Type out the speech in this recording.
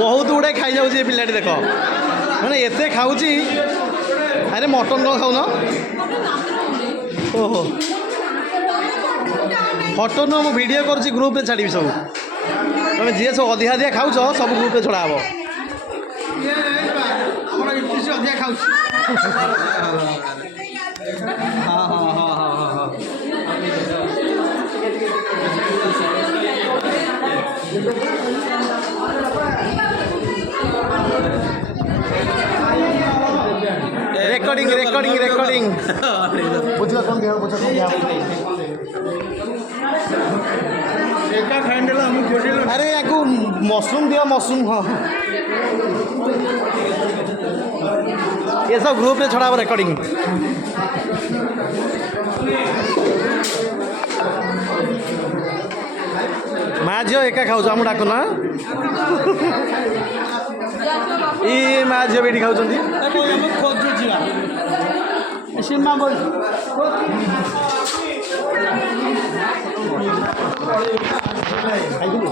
ବହୁତ ଗୁଡ଼େ ଖାଇଯାଉଛି ଏ ପିଲାଟି ଦେଖ ମାନେ ଏତେ ଖାଉଛି। ଆରେ ମଟନ୍ କ'ଣ ଖାଉନ? ଓହୋ ଫଟୋ ନୁହଁ ମୁଁ ଭିଡ଼ିଓ କରୁଛି ଗ୍ରୁପ୍ରେ ଛାଡ଼ିବି ସବୁ। ତମେ ଯିଏ ସବୁ ଅଧିକା ଅଧିକା ଖାଉଛ ସବୁ ଗ୍ରୁପ୍ରେ ଛଡ଼ା ହେବ। ଅଧିକା ଖାଉଛି। ହଁ ହଁ ହଁ ହଁ ହଁ ରେକର୍ଡିଂ ରେକର୍ଡିଂ ରେକର୍ଡିଂ ବୁଝିଲ କ'ଣ ଦିଅ ବୁଝ ଏକା ଖାଇଦେଲା ମୁଁ ଖୋଜିଲୁ। ଆରେ ୟାକୁ ମସରୁମ୍ ଦିଅ ମସରୁମ୍। ହଁ ଏସବୁ ଗ୍ରୁପ୍ରେ ଛଡ଼ା ହେବ ରେକର୍ଡିଂ। ମା ଝିଅ ଏକା ଖାଉଛ ଆମକୁ ଡାକୁନା। ଏଇ ମା ଝିଅ ବି ଏଠି ଖାଉଛନ୍ତି। ଖୋଜୁଛି ସୀମା ବୋଲ ଖାଇଥିଲୁ।